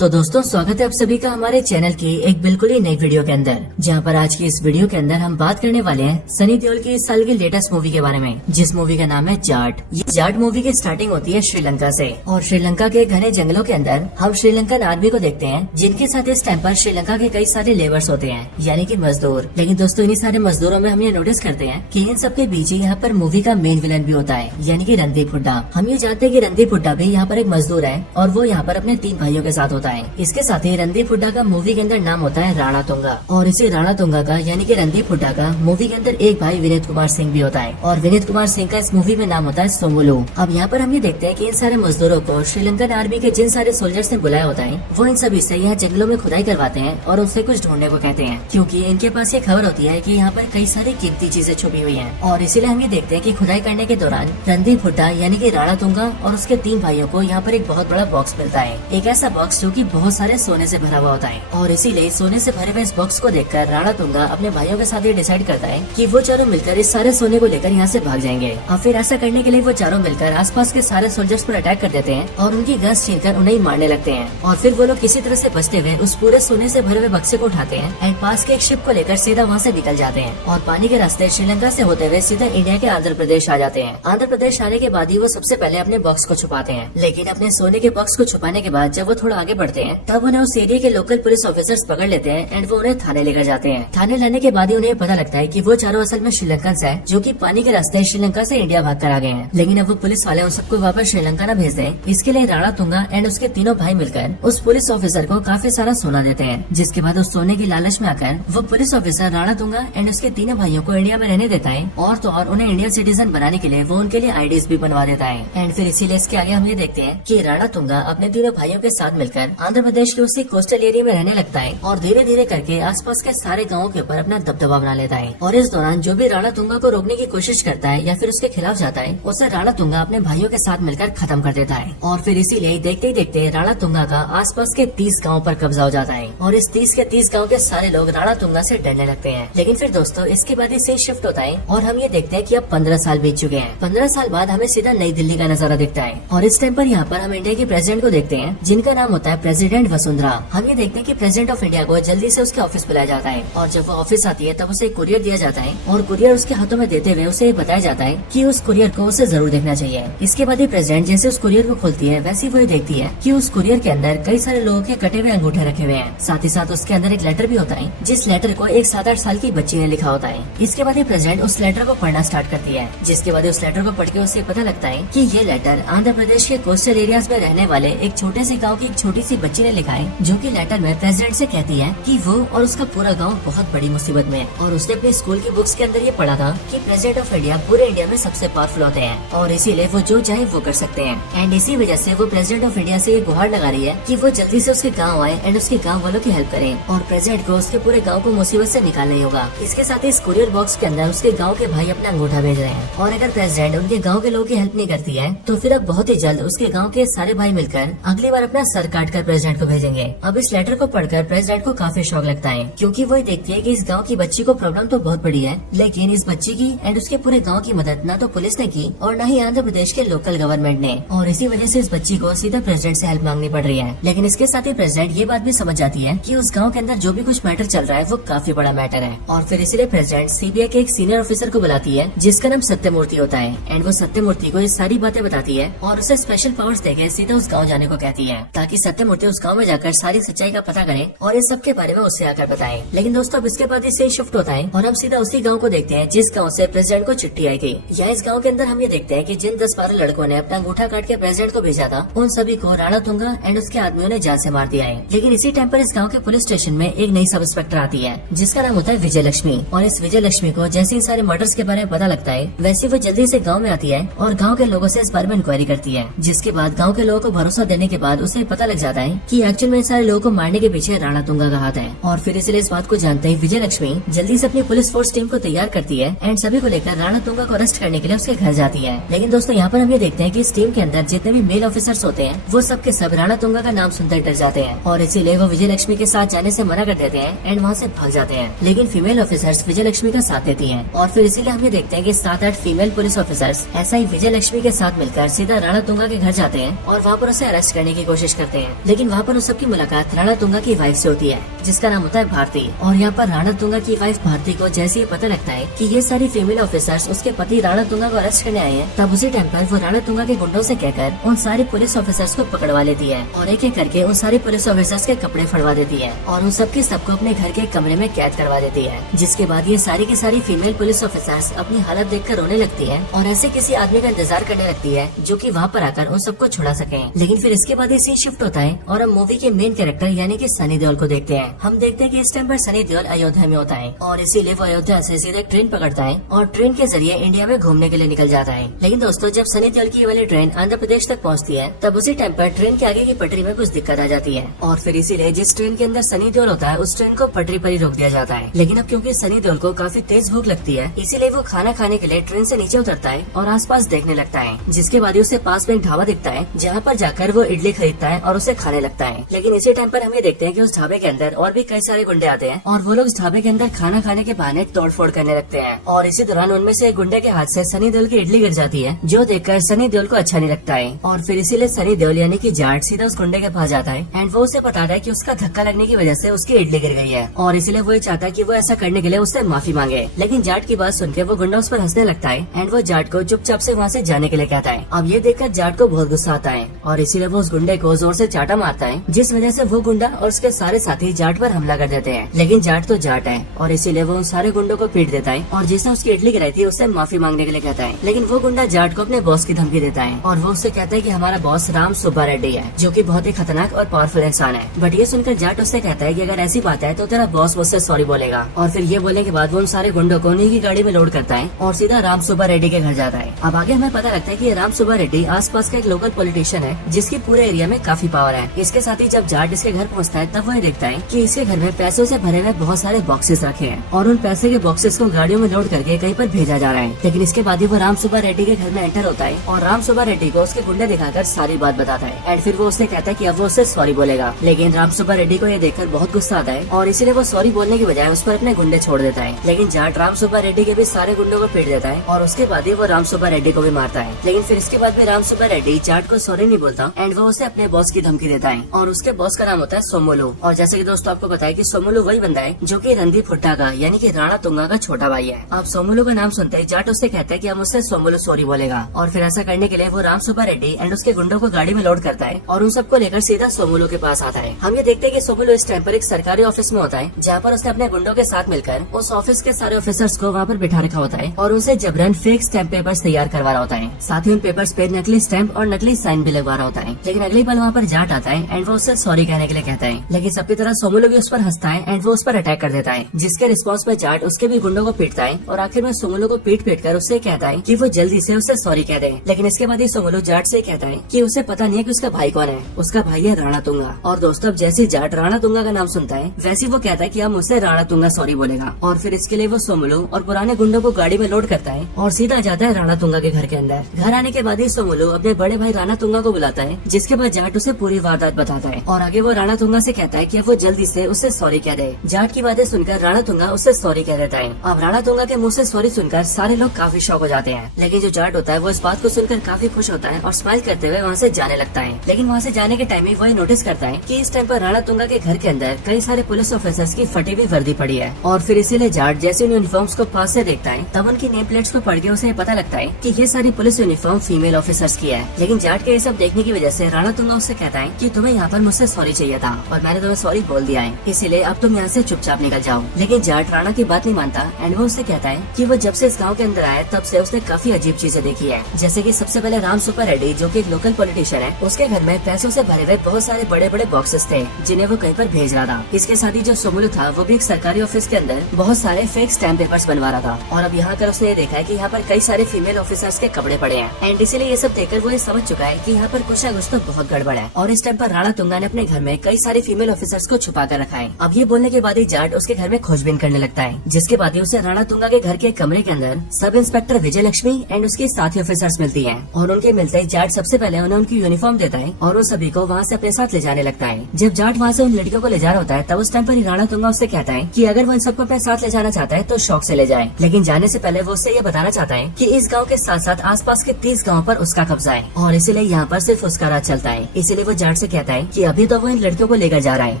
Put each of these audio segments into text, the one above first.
तो दोस्तों स्वागत है आप सभी का हमारे चैनल की एक बिल्कुल ही नई वीडियो के अंदर, जहां पर आज की इस वीडियो के अंदर हम बात करने वाले हैं सनी देओल की इस साल की लेटेस्ट मूवी के बारे में, जिस मूवी का नाम है जाट। ये जाट मूवी की स्टार्टिंग होती है श्रीलंका से, और श्रीलंका के घने जंगलों के अंदर हम श्रीलंकन आर्मी को देखते हैं, जिनके साथ इस टाइम पर श्रीलंका के कई सारे लेबर्स होते हैं, यानी कि मजदूर। लेकिन दोस्तों इन्हीं सारे मजदूरों में हम ये नोटिस करते हैं कि इन सबके बीच ही यहाँ पर मूवी का मेन विलन भी होता है, यानी कि रणदीप हुड्डा। हम ये जानते हैं कि रणदीप हुड्डा भी यहाँ पर एक मजदूर है, और वो यहाँ पर अपने 3 भाइयों के साथ होता है। इसके साथ रणदीप हुड्डा का मूवी के अंदर नाम होता है राणा तुंगा, और इसी राणा तुंगा का यानी कि रणदीप हुड्डा का मूवी के अंदर एक भाई विनीत कुमार सिंह भी होता है, और विनीत कुमार सिंह का इस मूवी में नाम होता है सोमुलू। अब यहाँ पर हम ये देखते हैं कि इन सारे मजदूरों को श्रीलंकन आर्मी के जिन सारे सोल्जर्स ने बुलाया होता है, वो इन सभी से यहाँ जंगलों में खुदाई करवाते हैं और उससे कुछ ढूंढने को कहते हैं, क्योंकि इनके पास ये खबर होती है कि यहाँ पर कई सारी कीमती चीजें छुपी हुई है। और इसीलिए हम ये देखते हैं कि खुदाई करने के दौरान रणदीप हुड्डा यानी कि राणा तुंगा और उसके 3 भाइयों को यहाँ पर एक बहुत बड़ा बॉक्स मिलता है, एक ऐसा बॉक्स जो की बहुत सारे सोने से भरा हुआ होता है। और इसीलिए सोने से भरे हुए इस बॉक्स को देखकर राणा तुंगा अपने भाइयों के साथ ये डिसाइड करता है कि वो चारों मिलकर इस सारे सोने को लेकर यहाँ से भाग जाएंगे। और फिर ऐसा करने के लिए वो चारों मिलकर आसपास के सारे सोल्जर्स पर अटैक कर देते हैं और उनकी गन्स छीनकर उन्हें मारने लगते हैं। और फिर वो लोग किसी तरह से बचते हुए उस पूरे सोने से भरे हुए बक्से को उठाते हैं एंड पास के एक शिप को लेकर सीधा वहाँ से निकल जाते हैं, और पानी के रास्ते श्रीलंका से होते हुए सीधा इंडिया के आंध्र प्रदेश आ जाते हैं। आंध्र प्रदेश आने के बाद ही वो सबसे पहले अपने बॉक्स को छुपाते हैं, लेकिन अपने सोने के बॉक्स को छुपाने के बाद जब वो थोड़ा आगे बढ़ते हैं तब उन्हें उस एरिया के लोकल पुलिस ऑफिसर्स पकड़ लेते हैं एंड वो उन्हें थाने लेकर जाते हैं। थाने लाने के बाद ही उन्हें पता लगता है कि वो चारों असल में श्रीलंकन्स हैं, जो कि पानी के रास्ते श्रीलंका से इंडिया भाग कर आ गए हैं। लेकिन अब वो पुलिस वाले उन सबको वापस श्रीलंका न भेज दें, इसके लिए राणा तुंगा एंड उसके तीनों भाई मिलकर उस पुलिस ऑफिसर को काफी सारा सोना देते हैं, जिसके बाद उस सोने की लालच में आकर वो police officer Rana Tunga and उसके तीनों भाइयों को इंडिया में रहने देता है, और तो और उन्हें इंडियन सिटीजन बनाने के लिए वो उनके लिए आईडीज भी बनवा देता है। एंड फिर इसीलिए इसके आगे हम ये देखते हैं कि राणा तुंगा अपने तीनों भाइयों के साथ मिलकर आंध्र प्रदेश के उसी कोस्टल एरिया में रहने लगता है, और धीरे धीरे करके आसपास के सारे गांवों के ऊपर अपना दबदबा बना लेता है। और इस दौरान जो भी राणा तुंगा को रोकने की कोशिश करता है या फिर उसके खिलाफ जाता है, उसे राणा तुंगा अपने भाइयों के साथ मिलकर खत्म कर देता है। और फिर इसीलिए देखते ही देखते राणा तुंगा का आसपास के 30 गाँव पर कब्जा हो जाता है, और इस 30 के 30 गाँव के सारे लोग राणा तुंगा से डरने लगते हैं। लेकिन फिर दोस्तों इसके बाद इसे शिफ्ट होता है, और हम ये देखते हैं कि अब 15 साल बीत चुके हैं। 15 साल बाद हमें सीधा नई दिल्ली का नजारा दिखता है, और इस टाइम पर यहाँ पर हम इंडिया के प्रेसिडेंट को देखते हैं, जिनका नाम होता है प्रेसिडेंट वसुंधरा। हम ये देखते हैं कि प्रेसिडेंट ऑफ इंडिया को जल्दी से उसके ऑफिस बुलाया जाता है, और जब वो ऑफिस आती है तब उसे कुरियर दिया जाता है, और कुरियर उसके हाथों में देते हुए उसे बताया जाता है कि उस कुरियर को उसे जरूर देखना चाहिए। इसके बाद ही प्रेसिडेंट जैसे उस कुरियर को खोलती है, वैसे ही वो देखती है कि उस कुरियर के अंदर कई सारे लोगों के कटे हुए अंगूठे रखे हुए हैं। साथ ही साथ उसके अंदर एक लेटर भी होता है, जिस लेटर को एक 7-8 साल की बच्ची ने लिखा होता है। इसके बाद ही प्रेसिडेंट उस लेटर को पढ़ना स्टार्ट करती है, जिसके बाद उस लेटर को पढ़ के उसे पता लगता है कि ये लेटर आंध्र प्रदेश के कोस्टल एरियाज में रहने वाले एक छोटे से गाँव की एक छोटी सी बच्ची ने लिखा है, जो की लेटर में प्रेसिडेंट से कहती है कि वो और उसका पूरा गांव बहुत बड़ी मुसीबत में है, और उसने अपने स्कूल की बुक्स के अंदर ये पढ़ा था कि प्रेसिडेंट ऑफ इंडिया पूरे इंडिया में सबसे पावरफुल होते हैं, और इसीलिए वो जो चाहे वो कर सकते हैं। एंड इसी वजह से वो प्रेसिडेंट ऑफ इंडिया से ये गुहार लगा रही है कि वो जल्दी से उसके गाँव आए एंड उसके गाँव वालों की हेल्प करें, और प्रेसिडेंट को उसके पूरे गाँव को मुसीबत से निकालना ही होगा। इसके साथ ही इस कुरियर बॉक्स के अंदर उसके गाँव के भाई अपना अंगूठा भेज रहे हैं, और अगर प्रेसिडेंट उनके गाँव के लोगों की हेल्प नहीं करती है तो फिर अब बहुत ही जल्द उसके गाँव के सारे भाई मिलकर अगली बार अपना सर काट कर प्रेसिडेंट को भेजेंगे। अब इस लेटर को पढ़कर प्रेसिडेंट को काफी शौक लगता है, क्योंकि वो देखती है कि इस गांव की बच्ची को प्रॉब्लम तो बहुत बड़ी है, लेकिन इस बच्ची की एंड उसके पूरे गांव की मदद ना तो पुलिस ने की और न ही आंध्र प्रदेश के लोकल गवर्नमेंट ने, और इसी वजह से इस बच्ची को सीधा प्रेसिडेंट से हेल्प मांगनी पड़ रही है। लेकिन इसके साथ ही प्रेसिडेंट ये बात भी समझ जाती है कि उस गाँव के अंदर जो भी कुछ मैटर चल रहा है वो काफी बड़ा मैटर है, और फिर इसीलिए प्रेसिडेंट सीबीआई के एक सीनियर ऑफिसर को बुलाती है, जिसका नाम सत्यमूर्ति होता है, एंड वो सत्यमूर्ति को ये सारी बातें बताती है और उसे स्पेशल पावर्स देकर सीधा उस गाँव जाने को कहती है, ताकि सत्यमूर्ति उस गाँव में जाकर सारी सच्चाई का पता करे और इस सब के बारे में उससे आकर बताए। लेकिन दोस्तों अब इसके बाद इसे शिफ्ट होता है, और हम सीधा उसी गांव को देखते हैं जिस गांव से प्रेसिडेंट को चिट्ठी आई थी। यहाँ इस गांव के अंदर हम ये देखते हैं कि जिन 10-12 लड़कों ने अपना अंगूठा काट के प्रेसिडेंट को भेजा था, उन सभी को राणा तुंगा एंड उसके आदमियों ने जान से मार दिया है। लेकिन इसी टाइम पर इस गाँव के पुलिस स्टेशन में एक नई सब इंस्पेक्टर आती है, जिसका नाम होता है विजय लक्ष्मी, और इस विजय लक्ष्मी को जैसे इन सारे मर्डर्स के बारे में पता लगता है, वैसे वो जल्दी से गाँव में आती है और गाँव के लोगों से इस बारे में इंक्वायरी करती है, जिसके बाद गाँव के लोगों को भरोसा देने के बाद उसे पता लग जाता है कि एक्चुअल में इन सारे लोगों को मारने के पीछे राणा तुंगा का हाथ है। और फिर इसलिए इस बात को जानते ही विजय लक्ष्मी जल्दी से अपनी पुलिस फोर्स टीम को तैयार करती है एंड सभी को लेकर राणा तुंगा को अरेस्ट करने के लिए उसके घर जाती है। लेकिन दोस्तों यहाँ पर हम ये देखते हैं कि इस टीम के अंदर जितने भी मेल ऑफिसर्स होते हैं वो सब के सब राणा तुंगा का नाम सुनकर डर जाते हैं, और इसीलिए वो विजय लक्ष्मी के साथ जाने से मना कर देते हैं एंड वहाँ से भाग जाते हैं। लेकिन फीमेल ऑफिसर्स विजय लक्ष्मी का साथ देती हैं, और फिर इसीलिए हम ये देखते हैं कि 7-8 फीमेल पुलिस ऑफिसर्स ऐसा ही विजय लक्ष्मी के साथ मिलकर सीधा राणा तुंगा के घर जाते हैं और वहाँ पर उसे अरेस्ट करने की कोशिश करते हैं। लेकिन वहाँ पर उस सबकी मुलाकात राणा तुंगा की वाइफ से होती है, जिसका नाम होता है भारती। और यहाँ पर राणा तुंगा की वाइफ भारती को जैसे ही पता लगता है कि ये सारी फीमेल ऑफिसर्स उसके पति राणा तुंगा को अरेस्ट करने आए हैं, तब उसी टाइम पर वो राणा तुंगा के गुंडों से कहकर उन सारी पुलिस ऑफिसर्स को पकड़वा लेती है और एक एक करके उन सारी पुलिस ऑफिसर्स के कपड़े फड़वा देती है और उन सबके सबको अपने घर के कमरे में कैद करवा देती है। जिसके बाद ये सारी की सारी फीमेल पुलिस ऑफिसर्स अपनी हालत देखकर रोने लगती है और ऐसे किसी आदमी का इंतजार करने लगती है जो कि वहाँ पर आकर उन सबको छुड़ा सके। लेकिन फिर इसके बाद ये सीन शिफ्ट होता है और हम मूवी के मेन कैरेक्टर यानी कि सनी देओल को देखते हैं। हम देखते हैं कि इस टाइम पर सनी देओल अयोध्या में होता है और इसीलिए वो अयोध्या से सीधे ट्रेन पकड़ता है और ट्रेन के जरिए इंडिया में घूमने के लिए निकल जाता है। लेकिन दोस्तों, जब सनी देओल की ये वाली ट्रेन आंध्र प्रदेश तक पहुँचती है, तब उसी टाइम पर ट्रेन के आगे की पटरी में कुछ दिक्कत आ जाती है और फिर इसीलिए जिस ट्रेन के अंदर सनी देओल होता है उस ट्रेन को पटरी पर ही रोक दिया जाता है। लेकिन अब क्योंकि सनी देओल को काफी तेज भूख लगती है, इसीलिए वो खाना खाने के लिए ट्रेन से नीचे उतरता है और आसपास देखने लगता है। जिसके बाद उसे पास में एक ढाबा दिखता है जहाँ पर जाकर वो इडली खरीदता है और उसे खाने लगता है। लेकिन इसी टाइम पर हम ये देखते हैं कि उस ढाबे के अंदर और भी कई सारे गुंडे आते हैं और वो लोग उस ढाबे के अंदर खाना खाने के बहाने तोड़फोड़ करने लगते हैं और इसी दौरान उनमें से एक गुंडे के हाथ से सनी देओल की इडली गिर जाती है, जो देखकर सनी देओल को अच्छा नहीं लगता है और फिर इसीलिए सनी देओल यानी कि जाट सीधा उस गुंडे के पास जाता है एंड वो उसे बताता है कि उसका धक्का लगने की वजह से उसकी इडली गिर गई है और इसीलिए वो ये चाहता है कि वो ऐसा करने के लिए उससे माफी मांगे। लेकिन जाट की बात सुनकर वो गुंडा उस पर हंसने लगता है एंड वो जाट को चुपचाप से वहाँ से जाने के लिए कहता है। अब ये देखकर जाट को बहुत गुस्सा आता है और इसीलिए वो उस गुंडे को जोर से चाटा मारता है, जिस वजह से वो गुंडा और उसके सारे साथी जाट पर हमला कर देते हैं। लेकिन जाट तो जाट है और इसीलिए वो उन सारे गुंडों को पीट देता है और जिसने उसकी इडली गिराई थी उससे माफी मांगने के लिए कहता है। लेकिन वो गुंडा जाट को अपने बॉस की धमकी देता है और वो उससे कहता है कि हमारा बॉस राम सुब्बा रेड्डी है, जो कि बहुत ही खतरनाक और पावरफुल इंसान है। बट ये सुनकर जाट उससे कहता है कि अगर ऐसी बात है तो तेरा बॉस मुझसे सॉरी बोलेगा। और फिर ये बोलने के बाद वो उन सारे गुंडों को उन्हीं की गाड़ी में लोड करता है और सीधा राम सुब्बा रेड्डी के घर जाता है। अब आगे हमें पता लगता है कि राम सुब्बा रेड्डी आसपास का एक लोकल पॉलिटिशियन है जिसकी पूरे एरिया में काफी पावर है। इसके साथ ही जब जाट इसके घर पहुंचता है तब वह देखता है कि इसके घर में पैसों से भरे हुए बहुत सारे बॉक्सेस रखे हैं और उन पैसे के बॉक्सेस को गाड़ियों में लोड करके कहीं पर भेजा जा रहा है। लेकिन इसके बाद ही वो राम सुब्बा रेड्डी के घर में एंटर होता है और राम सुब्बा रेड्डी को उसके गुंडे दिखाकर सारी बात बताता है एंड फिर वो उससे कहता है कि अब वो उससे सॉरी बोलेगा। लेकिन राम सुब्बा रेड्डी को ये देखकर बहुत गुस्सा आता है और इसीलिए वो सॉरी बोलने की बजाय उस पर अपने गुंडे छोड़ देता है। लेकिन जाट राम सुब्बा रेड्डी के भी सारे गुंडों को पीट देता है और उसके बाद ही वो राम सुब्बा रेड्डी को भी मारता है। लेकिन फिर इसके बाद भी राम सुब्बा रेड्डी जाट को सॉरी नहीं बोलता एंड वो उसे अपने बॉस की धमकी देता है और उसके बॉस का नाम होता है सोमोलू। और जैसे कि दोस्तों आपको बताया कि सोमोलू वही बंदा है जो कि रणदीप हुड्डा का यानी कि राणा तुंगा का छोटा भाई है। अब सोमोलू का नाम सुनते ही जाट उससे कहता है कि हम उससे सोमोलू सॉरी बोलेगा और फिर ऐसा करने के लिए वो राम सुब्बा रेड्डी एंड उसके गुंडों को गाड़ी में लोड करता है और उन सबको लेकर सीधा सोमोलू के पास आता है। हम ये देखते हैं कि सोमोलू इस टाइम पर एक सरकारी ऑफिस में होता है जहाँ पर उसने अपने गुंडों के साथ मिलकर उस ऑफिस के सारे ऑफिसर्स को वहाँ पर बिठा रखा होता है और उनसे जबरन फेक स्टैम्प पेपर्स तैयार करवा रहा होता है। साथ ही उन पेपर्स पे नकली स्टैम्प और नकली साइन भी लगवा रहा होता है। लेकिन अगली पल वहाँ पर जाट आता है एंड वो उससे सॉरी कहने के लिए कहता है। लेकिन सबकी तरह सोमोलू भी उस पर हंसता है एंड वो उस पर अटैक कर देता है, जिसके रिस्पॉन्स में जाट उसके भी गुंडों को पीटता है और आखिर में सोमोलू को पीट कर उससे कहता है कि वो जल्दी से उससे सॉरी कह दे। लेकिन इसके बाद ही सोमोलू जाट से कहता है कि उसे पता नहीं है कि उसका भाई कौन है, उसका भाई है राणा तुंगा। और दोस्तों, अब जैसे जाट राणा तुंगा का नाम सुनता है वैसे वो कहता है कि हम उससे राणा तुंगा सॉरी बोलेगा और फिर इसके लिए वो सोमोलू और पुराने गुंडों को गाड़ी में लोड करता है और सीधा जाता है राणा तुंगा के घर के अंदर। घर आने के बाद ही सोमोलू अपने बड़े भाई राणा तुंगा को बुलाता है, जिसके बाद जाट उसे पूरी वारदात बताता है और आगे वो राणा तुंगा से कहता है कि वो जल्दी से उससे सॉरी कह दे। जाट की बातें सुनकर राणा तुंगा उससे सॉरी कह देता है। अब राणा तुंगा के मुंह से सॉरी सुनकर सारे लोग काफी शॉक हो जाते हैं, लेकिन जो जाट होता है वो इस बात को सुनकर काफी खुश होता है और स्माइल करते हुए वहाँ से जाने लगता है। लेकिन वहाँ से जाने के टाइम ही वही नोटिस करता है कि इस टाइम पर राणा तुंगा के घर के अंदर कई सारे पुलिस ऑफिसर्स की फटी हुई वर्दी पड़ी है और फिर इसीलिए जाट जैसे उन यूनिफॉर्म्स को पास से देखता है तब उनकी नेम प्लेट्स को पढ़ के उसे पता लगता है कि ये सारी पुलिस यूनिफॉर्म फीमेल ऑफिसर्स की है। लेकिन जाट के ये सब देखने की वजह से राणा तुंगा उससे कहता है कि तुम्हें यहाँ पर मुझसे सॉरी चाहिए था और मैंने तुम्हें सॉरी बोल दिया है, इसीलिए अब तुम यहाँ से चुपचाप निकल जाओ। लेकिन जाट राणा की बात नहीं मानता एंड वो उससे कहता है कि वो जब से इस गाँव के अंदर आया तब से उसने काफी अजीब चीजें देखी है। जैसे कि सबसे पहले राम सुब्बा रेड्डी जो कि एक लोकल पॉलिटिशियन है, उसके घर में पैसों से भरे हुए बहुत सारे बड़े बड़े बॉक्सेस थे जिन्हें वो कहीं पर भेज रहा था। इसके साथ ही जो सोमोलू था वो भी एक सरकारी ऑफिस के अंदर बहुत सारे फेक स्टैम्प पेपर्स बनवा रहा था और अब यहाँ कर उसने ये देखा है कि यहाँ पर कई सारे फीमेल ऑफिसर्स के कपड़े पड़े हैं एंड इसीलिए ये सब देखकर वो ये समझ चुका है कि यहाँ पर कुछ ना कुछ तो बहुत गड़बड़ है। और इस टाइम पर राणा तुंगा ने अपने घर में कई सारे फीमेल ऑफिसर्स को छुपा कर रखा है। अब ये बोलने के बाद ही जाट उसके घर में खोजबीन करने लगता है, जिसके बाद ही उसे राणा तुंगा के घर के कमरे के अंदर sub inspector Vijay Lakshmi and उसके साथी ऑफिसर्स मिलती है और उनके मिलते ही जाट सबसे पहले उन्हें उनकी यूनिफॉर्म देता है और उन सभी को वहाँ से अपने साथ ले जाने लगता है। जब जाट वहाँ से उन लड़कियों को ले जा रहा होता है तब उस टाइम पर राणा तुंगा उससे कहता है कि अगर वो इन सबको अपने साथ ले जाना चाहता है तो शौक से ले जाए, लेकिन जाने से पहले वो उससे ये बताना चाहता है कि इस गाँव के साथ साथ आसपास के 30 गाँव पर उसका कब्जा है और इसीलिए यहाँ पर सिर्फ उसका राज चलता है। इसीलिए वो जाट से कहता है कि अभी तो वो इन लड़कियों को लेकर जा रहा है,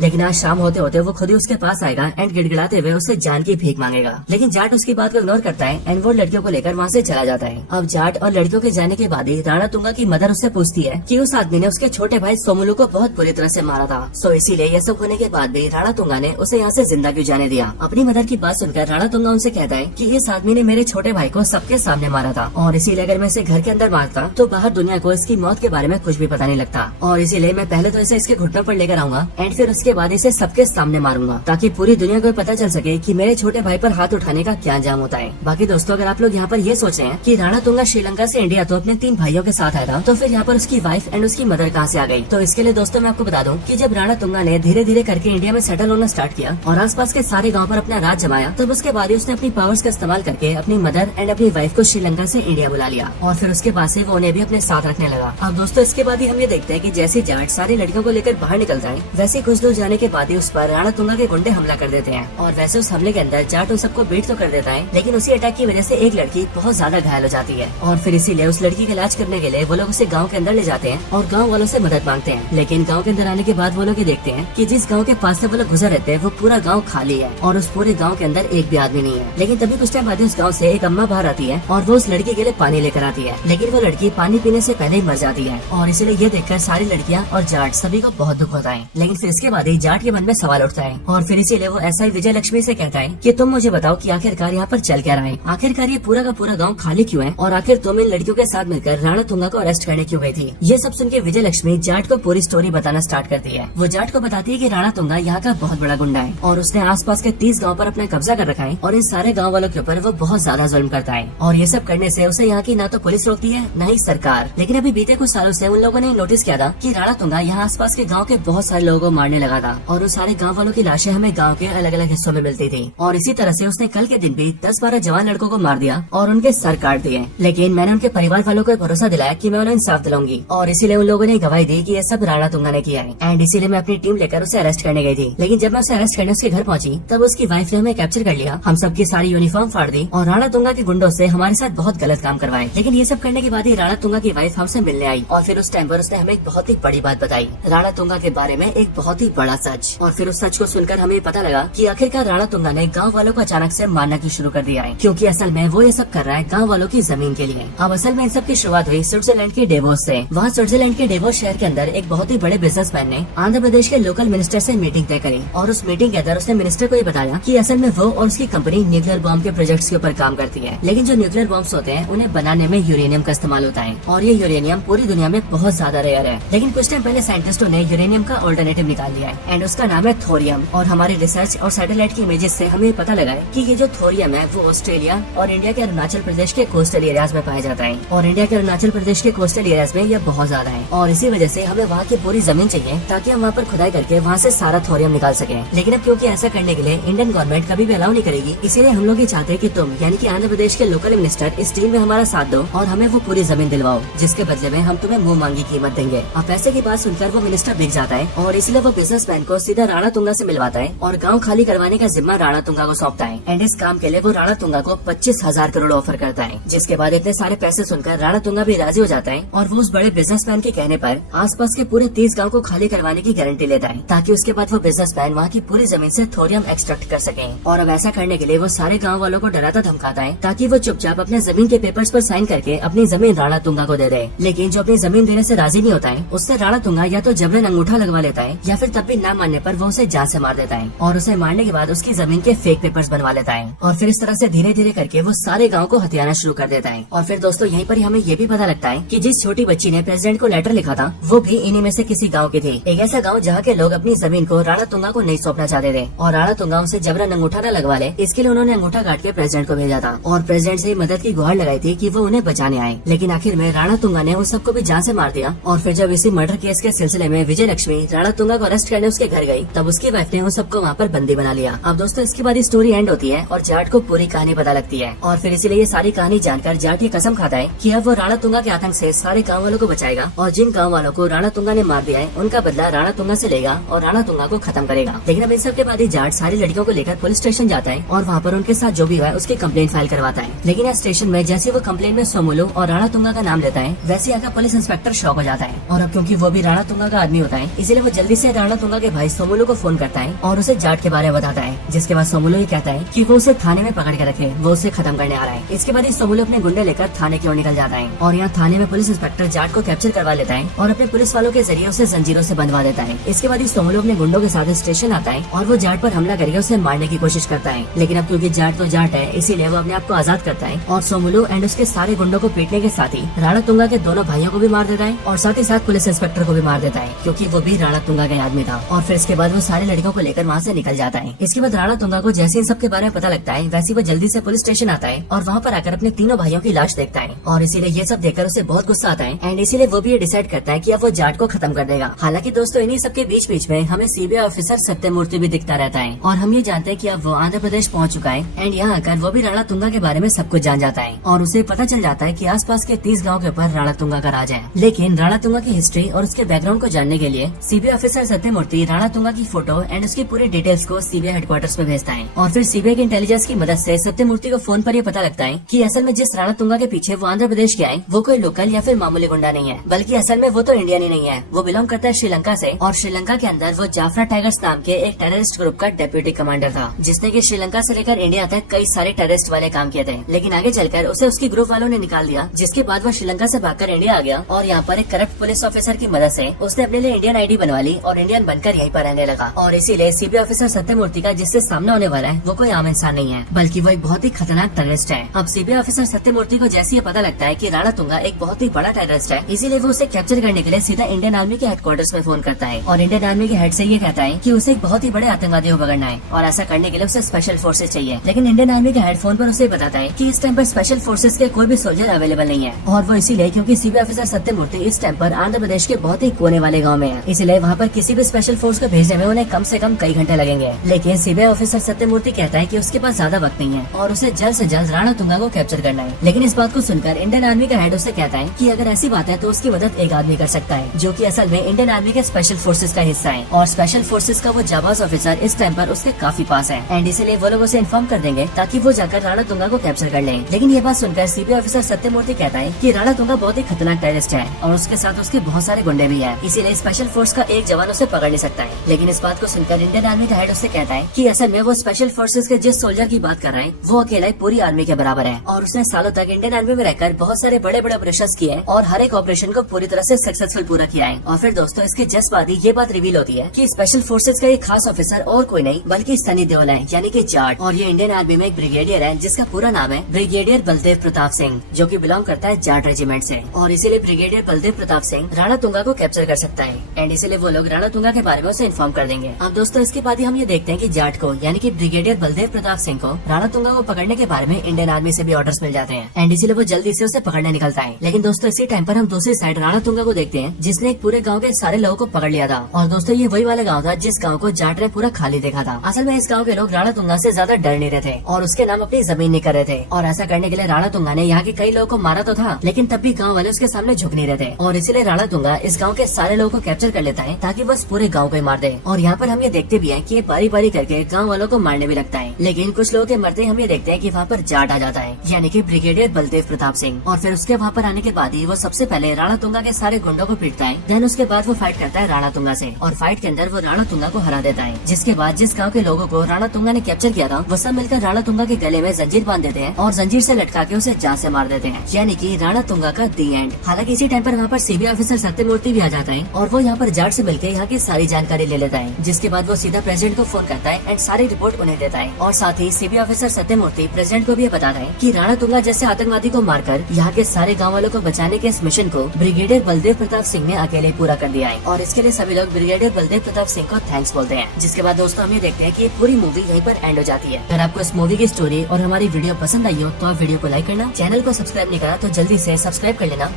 लेकिन आज शाम होते होते वो खुद ही उसके पास आएगा एंड गिड़गिड़ाते हुए उससे जान की भीख मांगेगा। लेकिन जाट उसकी बात को इग्नोर करता है एंड वो लड़कियों को लेकर वहाँ से चला जाता है। अब जाट और लड़कियों के जाने के बाद ही राणा तुंगा की मदर उससे पूछती है कि उस आदमी ने उसके छोटे भाई सोमुलू को बहुत बुरी तरह से मारा था, सो इसीलिए ये सब होने के बाद भी राणा तुंगा ने उसे यहाँ से जिंदा क्यों जाने दिया। अपनी मदर की बात सुनकर राणा तुंगा उनसे कहता है कि इस आदमी ने मेरे छोटे भाई को सबके सामने मारा था और इसीलिए अगर मैं इसे घर के अंदर मारता तो बाहर दुनिया को इसकी मौत के बारे में कुछ भी पता नहीं लगता, और इसीलिए मैं पहले तो इसे इसके घुटनों पर लेकर आऊंगा एंड फिर उसके बाद इसे सबके सामने मारूंगा ताकि पूरी दुनिया को पता चल सके कि मेरे छोटे भाई पर हाथ उठाने का क्या अंजाम होता है। बाकी दोस्तों, अगर आप लोग यहाँ पर ये सोच रहे हैं कि राणा तुंगा श्रीलंका से इंडिया तो अपने 3 भाइयों के साथ आया था, तो फिर यहाँ पर उसकी वाइफ एंड उसकी मदर कहाँ से आ गई? तो इसके लिए दोस्तों मैं आपको बता दूं कि जब राणा तुंगा ने धीरे धीरे करके इंडिया में सेटल होना स्टार्ट किया और आसपास के सारे गाँव पर अपना राज जमाया, तब उसके बाद ही उसने अपनी पावर्स का इस्तेमाल करके अपनी मदर एंड अपनी वाइफ को श्रीलंका से इंडिया बुला लिया और फिर उसके बाद से वो उन्हें भी अपने साथ रखने लगा। अब दोस्तों इसके बाद ही हम ये देखते हैं कि जैसे जाट सारी लड़कियों को लेकर बाहर निकलता है, वैसे कुछ दूर जाने के बाद ही उस पर राणा तुंगा के गुंडे हमला कर देते हैं और वैसे उस हमले के अंदर जाट उन सबको बीट तो कर देता है, लेकिन उसी अटैक की वजह से एक लड़की बहुत ज्यादा घायल हो जाती है और फिर इसीलिए उस लड़की का इलाज करने के लिए वो लोग उसे गाँव के अंदर ले जाते हैं और गाँव वालों से मदद मांगते हैं। लेकिन गाँव के अंदर आने के बाद वो लोग ये देखते हैं कि जिस गाँव के पास से वो लोग गुजर रहते हैं वो पूरा गाँव खाली है और उस पूरे गाँव के अंदर एक भी आदमी नहीं है। लेकिन तभी कुछ टाइम बाद उस गाँव से एक अम्मा बाहर आती है और वो उस लड़की के लिए पानी लेकर आती है, लेकिन वो लड़की पानी पीने से पहले ही मर जाती है और इसीलिए ये देखकर सारी लड़कियां और जाट सभी को बहुत दुख होता है। लेकिन फिर इसके बाद ही जाट के मन में सवाल उठता है और फिर इसीलिए वो ऐसा ही विजय लक्ष्मी से कहता है कि तुम मुझे बताओ कि आखिरकार यहाँ पर चल क्या रहा है, आखिरकार ये पूरा का पूरा गाँव खाली क्यों है और आखिर तुम इन लड़कियों के साथ मिलकर राणा तुंगा को अरेस्ट करने क्यों गई थी। ये सब सुन के विजय लक्ष्मी जाट को पूरी स्टोरी बताना स्टार्ट करती है। वो जाट को बताती है कि राणा तुंगा यहाँ का बहुत बड़ा गुंडा है और उसने आसपास के 30 गाँव पर अपना कब्जा कर रखा है और इन सारे गाँव वालों के ऊपर वो बहुत ज्यादा जुल्म करता है और ये सब करने से उसे यहाँ की ना तो पुलिस रोकती है न ही सरकार। लेकिन अभी बीते कुछ सालों से उन लोगों ने नोटिस किया था कि राणा तुंगा यहाँ आसपास के गांव के बहुत सारे लोगों को मारने लगा था और उस सारे गांव वालों की लाशें हमें गांव के अलग अलग हिस्सों में मिलती थी और इसी तरह से उसने कल के दिन भी 10-12 जवान लड़कों को मार दिया और उनके सर काट दिए। लेकिन मैंने उनके परिवार वालों को भरोसा दिलाया कि मैं उन्हें इंसाफ दिलाऊंगी और इसीलिए उन लोगों ने गवाही दी कि ये सब राणा तुंगा ने किया है एंड इसीलिए मैं अपनी टीम लेकर उसे अरेस्ट करने गई थी। लेकिन जब मैं उसे अरेस्ट करने उसके घर पहुंची तब उसकी वाइफ ने हमें कैप्चर कर लिया, हम सबकी सारी यूनिफॉर्म फाड़ दी और राणा तुंगा के गुंडों से हमारे साथ बहुत गलत काम करवाए। लेकिन ये सब करने के बाद ही राणा तुंगा की वाइफ हमसे मिलने आई और फिर उस टाइम पर उसने हमें एक बहुत ही बड़ी बात बताई, राणा तुंगा के बारे में एक बहुत ही बड़ा सच। और फिर उस सच को सुनकर हमें पता लगा कि आखिरकार राणा तुंगा ने गांव वालों को अचानक से मारना क्यों शुरू कर दिया है, क्योंकि असल में वो ये सब कर रहा है गांव वालों की जमीन के लिए। अब असल में इन सब की शुरुआत हुई स्विट्जरलैंड के डेवोस से। वहाँ स्विट्जरलैंड के डेवोस शहर के अंदर एक बहुत ही बड़े बिजनेसमैन ने आंध्र प्रदेश के लोकल मिनिस्टर से मीटिंग तय करी और उस मीटिंग के अंदर उसने मिनिस्टर को ये बताया कि असल में वो और उसकी कंपनी न्यूक्लियर बॉम्ब के प्रोजेक्ट्स के ऊपर काम करती है, लेकिन जो न्यूक्लियर बॉम्ब्स होते हैं उन्हें बनाने में यूरेनियम का इस्तेमाल होता है और ये यूरेनियम पूरी दुनिया में बहुत ज्यादा रेयर है। लेकिन कुछ टाइम पहले साइंटिस्टों ने यूरेनियम का ऑल्टरनेटिव निकाल लिया है एंड उसका नाम है थोरियम और हमारी रिसर्च और सैटेलाइट की इमेजेस से हमें पता लगा है कि ये जो थोरियम है वो ऑस्ट्रेलिया और इंडिया के अरुणाचल प्रदेश के कोस्टल एरियाज में पाया जाता है और इंडिया के अरुणाचल प्रदेश के कोस्टल एरियाज में ये बहुत ज्यादा है और इसी वजह से हमें वहाँ की पूरी जमीन चाहिए ताकि हम वहाँ पर खुदाई करके वहाँ से सारा थोरियम निकाल सके। लेकिन अब क्योंकि ऐसा करने के लिए इंडियन गवर्नमेंट कभी भी अलाउ नहीं करेगी, इसीलिए हम लोग ये चाहते हैं कि तुम यानी कि आंध्र प्रदेश के लोकल मिनिस्टर इस डील में हमारा साथ दो और हमें वो पूरी जमीन दिलवाओ, जिसके बदले में हम तुम्हें मुंह मांगी कीमत देंगे। अब पैसे की बात सुनकर वो मिनिस्टर बिक जाता है और इसलिए वो बिजनेसमैन को सीधा राणा तुंगा से मिलवाता है और गाँव खाली करवाने का जिम्मा राणा तुंगा को सौंपता है एंड इस काम के लिए वो राणा तुंगा को 25,000 करोड़ ऑफर करता है। जिसके बाद इतने सारे पैसे सुनकर राणा तुंगा भी राजी हो जाता है और वो उस बड़े बिजनेसमैन के कहने पर आसपास के पूरे 30 गाँव को खाली करवाने की गारंटी लेता है ताकि उसके बाद वो बिजनेसमैन वहाँ की पूरी जमीन से थोरियम एक्सट्रैक्ट कर सके। और अब ऐसा करने के लिए वो सारे गाँव वालों को डराता धमकाता है ताकि वो चुपचाप अपने जमीन के पेपर्स पर साइन करके अपनी जमीन राणा तुंगा को दे दे। लेकिन जो अपनी जमीन देने से राजी नहीं होता है उससे राणा तुंगा या तो जबरन अंगूठा लगवा लेता है या फिर तब भी ना मानने पर वो उसे जान से मार देता है और उसे मारने के बाद उसकी जमीन के फेक पेपर्स बनवा लेता है और फिर इस तरह से धीरे धीरे करके वो सारे गाँव को हथियाना शुरू कर देता है। और फिर दोस्तों यहीं पर हमें ये भी पता लगता है कि जिस छोटी बच्ची ने प्रेसिडेंट को लेटर लिखा था वो भी इन्हीं में से किसी गाँव की थी। एक ऐसा गाँव जहाँ के लोग अपनी जमीन को राणा तुंगा को नहीं सौंपना चाहते थे और राणा तुंगा उनसे जबरन अंगूठा न लगवा ले, इसके लिए उन्होंने अंगूठा काट के प्रेसिडेंट को भेजा था और प्रेसिडेंट से मदद की गुहार लगाई थी कि वो उन्हें बचाने आए। लेकिन आखिर में राणा तुंगा ने उन सबको भी जान से मार दिया। और फिर जब इसी मर्डर केस के सिलसिले में विजय लक्ष्मी राणा तुंगा को अरेस्ट करने उसके घर गई तब उसकी वाइफ ने उन सबको वहाँ पर बंदी बना लिया। अब दोस्तों इसके बाद स्टोरी एंड होती है और जाट को पूरी कहानी पता लगती है और फिर इसीलिए ये सारी कहानी जानकर जाट ये कसम खाता है कि अब वो राणा तुंगा के आतंक से सारे गाँव वालों को बचाएगा और जिन गाँव वालों को राणा तुंगा ने मार दिया है उनका बदला राणा तुंगा से लेगा और राणा तुंगा को खत्म करेगा। लेकिन अब इन सब के बाद ही जाट सारी लड़कियों को लेकर पुलिस स्टेशन जाता है और वहाँ पर उनके साथ जो भी हुआ है उसकी कंप्लेंट फाइल करवाता है। लेकिन इस स्टेशन में जैसे वो कंप्लेंट में सोमुलू और राणा तुंगा का नाम लेता है वैसे आकर पुलिस इंस्पेक्टर शॉक हो जाता है और अब क्योंकि वो भी राणा तुंगा का आदमी होता है, इसीलिए वो जल्दी से राणा तुंगा के भाई सोमुलू को फोन करता है और उसे जाट के बारे में बताता है। जिसके बाद सोमुलू ये कहता है कि वो उसे थाने में पकड़ के रखे, वो उसे खत्म करने आ रहा है। इसके बाद सोमुलू अपने गुंडे लेकर थाने की ओर निकल जाता है और यहाँ थाने में पुलिस इंस्पेक्टर जाट को कैप्चर करवा लेता है और अपने पुलिस वालों के जरिए उसे जंजीरों से बंधवा देता है। इसके बाद सोमुलू अपने गुंडों के साथ स्टेशन आता है और वो जाट पर हमला करके उसे मारने की कोशिश करता है, लेकिन अब क्योंकि जाट तो जाट है इसीलिए वो अपने आप को आजाद करता है और सोमुलू एंड उसके सारे गुंडों को पीटने के साथ ही राणा तुंगा के दोनों भाइयों को भी मार देता है और साथ ही साथ पुलिस इंस्पेक्टर को भी मार देता है, क्योंकि वो भी राणा तुंगा का आदमी था। और फिर इसके बाद वो सारे लड़कियों को लेकर वहाँ से निकल जाता है। इसके बाद राणा तुंगा को जैसे इन सब के बारे में पता लगता है वैसे वो जल्दी से पुलिस स्टेशन आता है और वहाँ पर आकर अपने तीनों भाइयों की लाश देखता है और इसीलिए ये सब देखकर उसे बहुत गुस्सा आता है एंड इसीलिए वो भी ये डिसाइड करता है कि अब वो जाट को खत्म कर देगा। हालांकि दोस्तों इन्हीं सब के बीच बीच में हमें सीबीआई ऑफिसर सत्यमूर्ति भी दिखता रहता है और हम ये जानते हैं कि अब वो आंध्र प्रदेश पहुंच चुका है एंड यहाँ आकर वो भी राणा तुंगा के बारे में सब कुछ जान जाता है और उसे पता चल जाता है कि आसपास के 30 गांव के ऊपर राणा तुंगा का राज है। लेकिन राणा तुंगा की हिस्ट्री और उसके बैकग्राउंड को जानने के लिए सीबीआई ऑफिसर सत्यमूर्ति राणा तुंगा की फोटो एंड उसकी पूरी डिटेल्स को सीबीआई हेडक्वार्टर्स में भेजता है और फिर सीबीआई की इंटेलिजेंस की मदद से सत्यमूर्ति को फोन पर यह पता लगता है कि असल में जिस राणा तुंगा के पीछे वो आंध्र प्रदेश के आए वो कोई लोकल या फिर मामूली गुंडा नहीं है, बल्कि असल में वो तो इंडियन ही नहीं है, वो बिलोंग करता है श्रीलंका से और श्रीलंका के अंदर वो जाफरा टाइगर्स नाम के एक टेररिस्ट ग्रुप का डेप्यूटी कमांडर था, जिसने की श्रीलंका से लेकर इंडिया तक कई सारे टेररिस्ट वाले काम किए थे। लेकिन आगे चलकर उसे उसकी ग्रुप वालों ने निकाल दिया, जिसके बाद वो श्रीलंका से भागकर इंडिया आ गया और यहाँ पर एक करप्ट पुलिस ऑफिसर की मदद से उसने अपने लिए इंडियन आईडी बनवा ली और इंडियन बनकर यहीं पर रहने लगा। और इसीलिए सीबीआई ऑफिसर सत्यमूर्ति का जिससे सामना होने वाला है वो कोई आम इंसान नहीं है, बल्कि वो एक बहुत ही खतरनाक टेररिस्ट है। अब सीबीआई ऑफिसर सत्यमूर्ति को जैसे ये पता लगता है कि राणा तुंगा एक बहुत ही बड़ा टेररिस्ट है, इसीलिए वो उसे कैप्चर करने के लिए सीधा इंडियन आर्मी के हेडक्वार्टर्स में फोन करता है और इंडियन आर्मी के हेड से ये कहता है कि उसे एक बहुत ही बड़े आतंकवादी को पकड़ना है और ऐसा करने के लिए उसे स्पेशल फोर्सेज चाहिए। लेकिन इंडियन आर्मी के हेड फोन पर उसे बताता है कि इस टाइम पर स्पेशल फोर्सेज के कोई भी सोल्जर अवेलेबल नहीं है और वो इसीलिए क्योंकि सीबीआई ऑफिसर सत्यमूर्ति इस टाइम पर आंध्र प्रदेश के बहुत ही कोने वाले गाँव में है, इसलिए वहाँ पर किसी भी स्पेशल फोर्स को भेजने में उन्हें कम से कम कई घंटे लगेंगे। लेकिन सीबीआई ऑफिसर सत्यमूर्ति कहता है कि उसके पास ज्यादा वक्त नहीं है और उसे जल्द से जल्द राणा तुंगा को कैप्चर करना है। लेकिन इस बात को सुनकर इंडियन आर्मी का हेड उसे कहता है कि अगर ऐसी बात है तो उसकी मदद एक आदमी कर सकता है, जो कि असल में इंडियन आर्मी के स्पेशल फोर्सेज का हिस्सा है और स्पेशल फोर्सेज का वो जाबाज ऑफिसर इस टाइम पर उसके काफी पास है एंड इसलिए वो लोग उसे इन्फॉर्म कर देंगे ताकि वो जाकर राणा तुंगा को कैप्चर कर ले। लेकिन ये बात सुनकर सीबीआई ऑफिसर सत्यमूर्ति कहता है कि राणा तुंगा बहुत ही खतरनाक टेररिस्ट है और उसके साथ उसके बहुत सारे गुंडे भी हैं, इसीलिए स्पेशल फोर्स का एक जवान उसे पकड़ नहीं सकता है। लेकिन इस बात को सुनकर इंडियन आर्मी का हेड उससे कहता है कि असल में वो स्पेशल फोर्सेज के जिस सोल्जर की बात कर रहे हैं वो अकेला ही पूरी आर्मी के बराबर है और उसने सालों तक इंडियन आर्मी में रहकर बहुत सारे बड़े बड़े ऑपरेशन किए और हर एक ऑपरेशन को पूरी तरह से सक्सेसफुल पूरा किया है। और फिर दोस्तों इसके जस्ट बाद ही ये बात रिवील होती है कि स्पेशल फोर्सेज का एक खास ऑफिसर और कोई नहीं बल्कि सनी देओल है, यानी कि जाट, और ये इंडियन आर्मी में एक ब्रिगेडियर है जिसका पूरा नाम है ब्रिगेडियर बलदेव प्रताप सिंह, जो कि बिलोंग करता है जाट रेजिमेंट से और इसीलिए ब्रिगेडियर बलदेव प्रताप सिंह राणा तुंगा को कैप्चर कर सकता है एंड इसीलिए वो लोग राणा तुंगा के बारे में उसे इन्फॉर्म कर देंगे। अब दोस्तों इसके बाद ही हम ये देखते हैं कि जाट को यानी कि ब्रिगेडियर बलदेव प्रताप सिंह को राणा तुंगा को पकड़ने के बारे में इंडियन आर्मी से भी ऑर्डर्स मिल जाते हैं एंड इसीलिए वो जल्दी से उसे पकड़ने निकलता है। लेकिन दोस्तों इसी टाइम पर हम दूसरी साइड राणा तुंगा को देखते हैं जिसने एक पूरे गाँव के सारे लोगों को पकड़ लिया था और दोस्तों ये वही वाला गाँव था जिस गाँव को जाट ने पूरा खाली देखा था। असल में इस गाँव के लोग राणा तुंगा से ज्यादा डर नहीं रहे थे और उसके नाम अपनी जमीन नहीं कर रहे थे और ऐसा करने के लिए राणा तुंगा ने यहाँ के कई लोगों को मारा तो था, लेकिन तब भी गाँव वाले उसके सामने झुक नहीं रहे थे और इसीलिए राणा तुंगा इस गाँव के सारे लोगों को कैप्चर कर लेता है ताकि बस पूरे गाँव को मार दे। और यहाँ पर हम ये देखते भी है कि ये बारी बारी करके गाँव वालों को मारने भी लगता है, लेकिन कुछ लोगों के मरते हम ये देखते हैं कि वहाँ पर जाट आ जाता है यानी कि ब्रिगेडियर बलदेव प्रताप सिंह और फिर उसके वहाँ पर आने के बाद ही वो सबसे पहले राणा तुंगा के सारे गुंडों को पीटता है। देन उसके बाद वो फाइट करता है राणा तुंगा से और फाइट के अंदर वो राणा तुंगा को हरा देता है, जिसके बाद जिस गाँव के लोगों को राणा तुंगा ने कैप्चर किया था वो सब मिलकर राणा तुंगा के गले में जंजीर बांध देते हैं और जंजीर से लटका के उसे जान से मार देते हैं, यानी कि राणा तुंगा का दी एंड। हालांकि इसी टाइम पर वहाँ पर सीबीआई ऑफिसर सत्यमूर्ति भी आ जाता है और वो यहाँ पर जाट से मिलकर यहाँ की सारी जानकारी ले लेता है, जिसके बाद वो सीधा प्रेसिडेंट को फोन करता है एंड सारी रिपोर्ट उन्हें देता है और साथ ही सीबीआई ऑफिसर सत्यमूर्ति प्रेसिडेंट को भी बताता है कि राणा तुंगा जैसे आतंकवादी को मारकर यहाँ के सारे गाँव वालों को बचाने के इस मिशन को ब्रिगेडियर बलदेव प्रताप सिंह ने अकेले पूरा कर दिया है और इसके लिए सभी लोग ब्रिगेडियर बलदेव प्रताप सिंह को थैंक्स बोलते हैं। जिसके बाद दोस्तों हम ये देखते हैं कि ये पूरी मूवी यहीं पर एंड हो जाती है। अगर आपको इस मूवी की स्टोरी और हमारी वीडियो पसंद आई हो तो आप वीडियो को लाइक करना, चैनल को सब्सक्राइब नहीं करा तो जल्दी से सब्सक्राइब कर लेना।